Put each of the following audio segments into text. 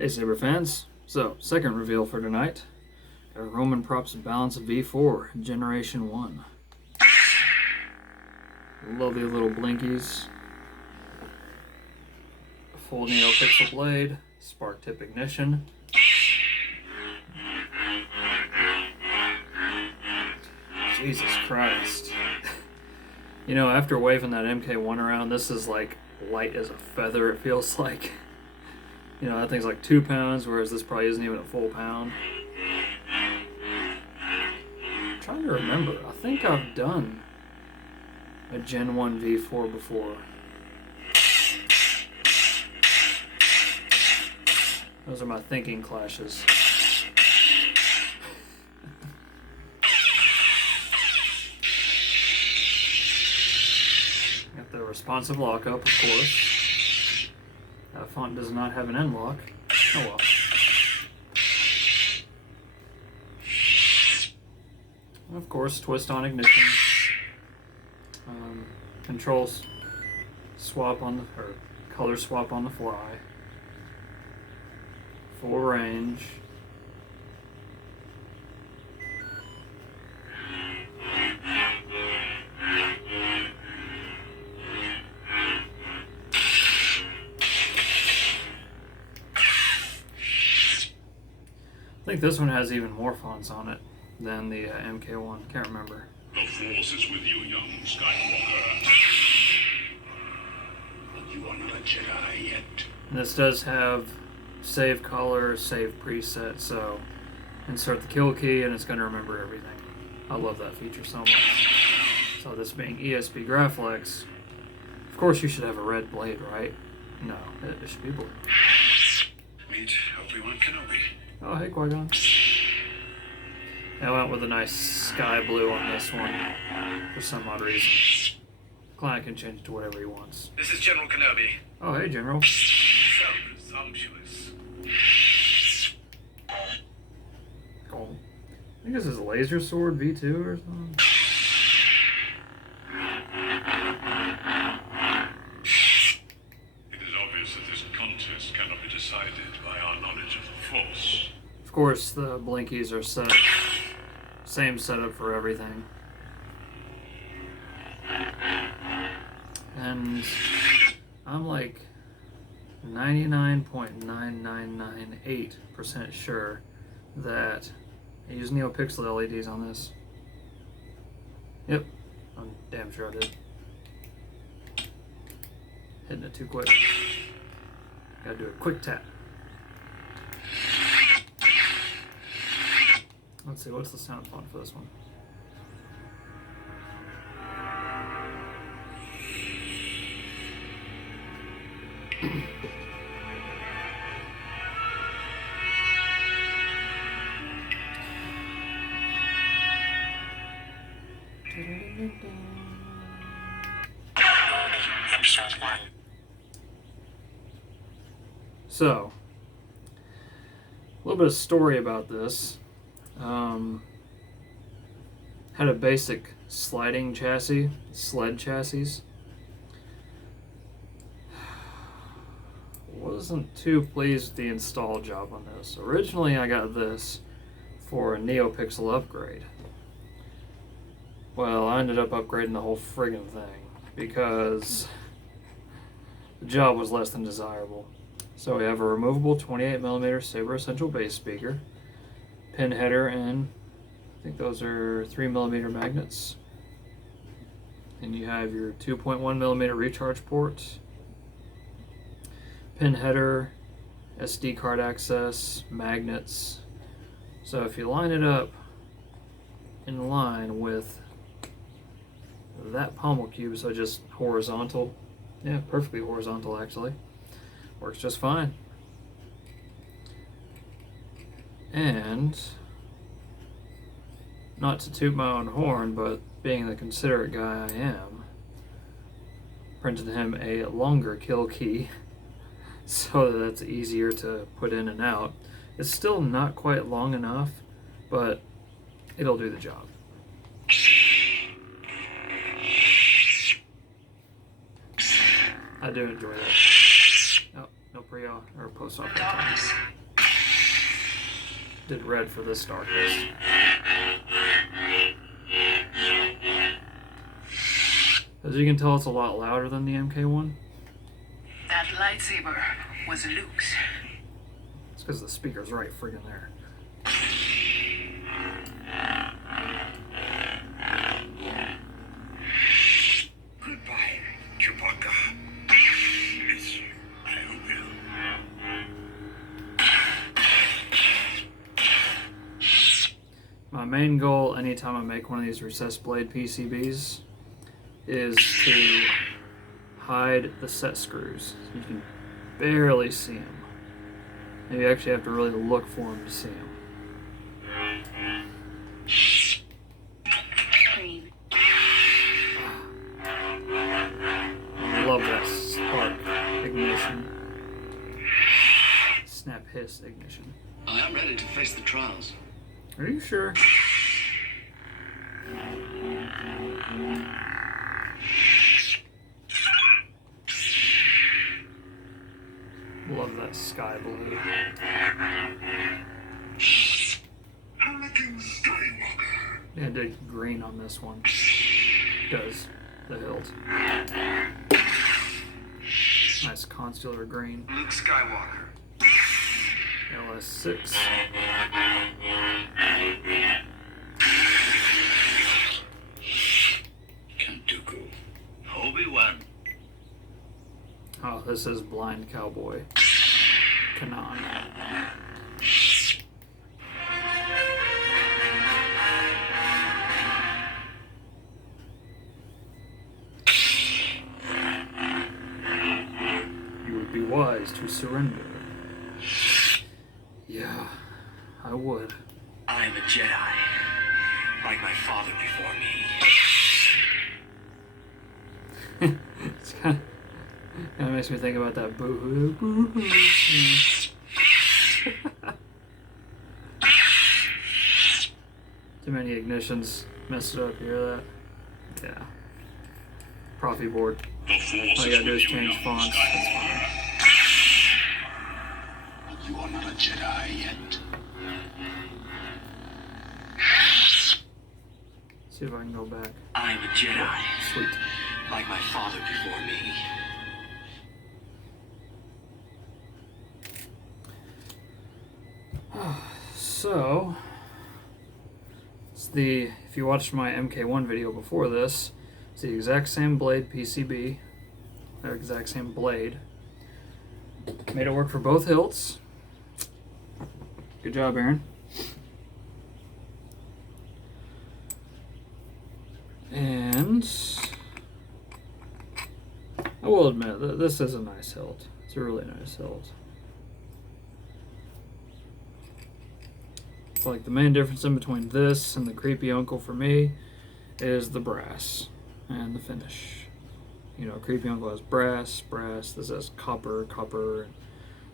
Hey Saber fans, so second reveal for tonight. Got a Roman Props Balance V4 Generation 1. Lovely little blinkies. Full NeoPixel blade, spark tip ignition. Jesus Christ. You know, after waving that MK1 around, this is like light as a feather, it feels like. You know, that thing's like 2 pounds, whereas this probably isn't even a full pound. I'm trying to remember. I think I've done a Gen 1 V4 before. Those are my thinking clashes. Got the responsive lockup, of course. That font does not have an end lock. Oh well. And of course, twist on ignition. Controls swap on the, or color swap on the fly. Full range. I think this one has even more fonts on it than the MK1. Can't remember. The Force is with you, young Skywalker. But you are not a Jedi yet. And this does have save color, save preset, so insert the kill key and it's going to remember everything. I love that feature so much. So this being ESP Graphics, of course you should have a red blade, right? No, it should be blue. Meet Obi-Wan Kenobi. Oh, hey, Qui-Gon. I went with a nice sky blue on this one for some odd reason. Client can change it to whatever he wants. This is General Kenobi. Oh, hey, General. So presumptuous. Cool. I think this is a laser sword V2 or something. It is obvious that this contest cannot be decided by our knowledge of the Force. Of course, the blinkies are set. Same setup for everything. And I'm like 99.9998% sure that I use NeoPixel LEDs on this. Yep, I'm damn sure I did. Hitting it too quick. Gotta do a quick tap. Let's see, what's the sound font for this one? So, a little bit of story about this. Had a basic sliding chassis, sled chassis. Wasn't too pleased with the install job on this. Originally I got this for a NeoPixel upgrade. Well, I ended up upgrading the whole friggin' thing because the job was less than desirable. So we have a removable 28mm Saber Essential bass speaker, pin header, and I think those are 3mm magnets. And you have your 2.1mm recharge port, pin header, SD card access, magnets. So if you line it up in line with that pommel cube, so just horizontal, yeah, perfectly horizontal actually, works just fine. And not to toot my own horn, but being the considerate guy I am, printed him a longer kill key so that it's easier to put in and out. It's still not quite long enough, but it'll do the job. I do enjoy that. Oh, no or post op. Did red for this darkness. As you can tell, it's a lot louder than the MK1. That lightsaber was Luke's. It's because the speaker's right friggin' there. Goodbye, Chewbacca. Miss you. I will. My main goal anytime I make one of these recessed blade PCBs is to hide the set screws. You can barely see them. You actually have to really look for them to see them. Green. Love that spark ignition. Snap hiss ignition. I am ready to face the trials. Are you sure? Love that sky blue. Anakin Skywalker. Yeah, I did green on this one. Does the hilt. Nice consular green. Luke Skywalker. LS6. Count Dooku. Obi-Wan. Oh, this is Blind Cowboy. Kanan. You would be wise to surrender. Yeah, I would. I'm a Jedi, like my father before me. It's kind of makes me think about that boo-hoo, boo-hoo. Too many ignitions. Messed it up, you hear that? Yeah. Proffie board. The Force All you is gotta do is with you, change young fonts. That's Skywalker. fine. You are not a Jedi yet. See if I can go back. I'm a Jedi, Sweet. like my father before me. So, it's if you watched my MK1 video before this, it's the exact same blade PCB, the exact same blade. Made it work for both hilts. Good job, Aaron. And I will admit that this is a nice hilt. It's a really nice hilt. Like the main difference in between this and the creepy uncle for me is the brass and the finish. You know, creepy uncle has brass. This has copper.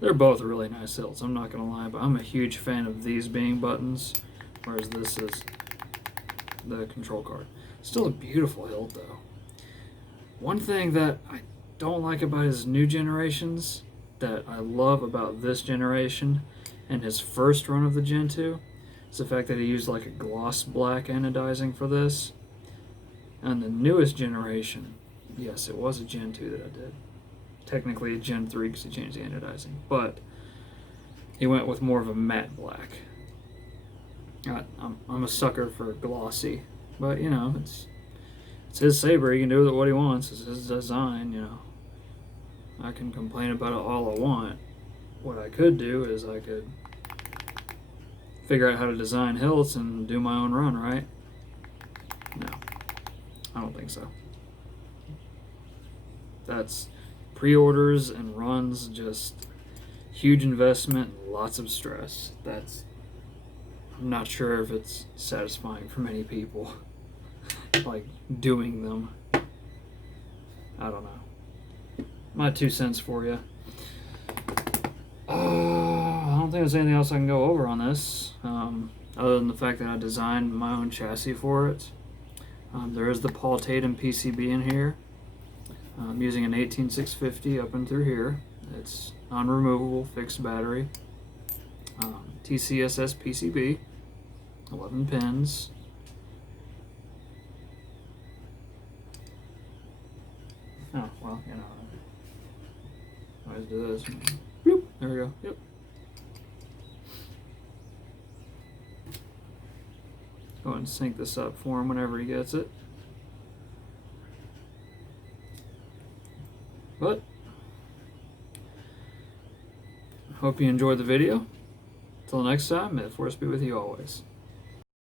They're both really nice hilts, I'm not gonna lie, but I'm a huge fan of these being buttons, whereas this is the control card. Still a beautiful hilt though. One thing that I don't like about his new generations that I love about this generation and his first run of the Gen 2 is the fact that he used like a gloss black anodizing for this. And the newest generation, yes, it was a Gen 2 that I did. Technically a Gen 3 because he changed the anodizing, but he went with more of a matte black. I'm a sucker for glossy, but you know, it's his saber, he can do with it what he wants, it's his design, you know. I can complain about it all I want. What I could do is I could figure out how to design hilts and do my own run, right? No, I don't think so. That's pre-orders and runs, just huge investment, lots of stress. I'm not sure if it's satisfying for many people, like doing them. I don't know. My 2 cents for you. I don't think there's anything else I can go over on this, other than the fact that I designed my own chassis for it. There is the Paul Tatum PCB in here. I'm using an 18650 up and through here. It's non-removable fixed battery, TCSS PCB, 11 pins. Oh, well, you know, I always do this. Bloop, there we go. Yep. Go ahead and sync this up for him whenever he gets it. But hope you enjoyed the video. Till next time, may the force be with you always.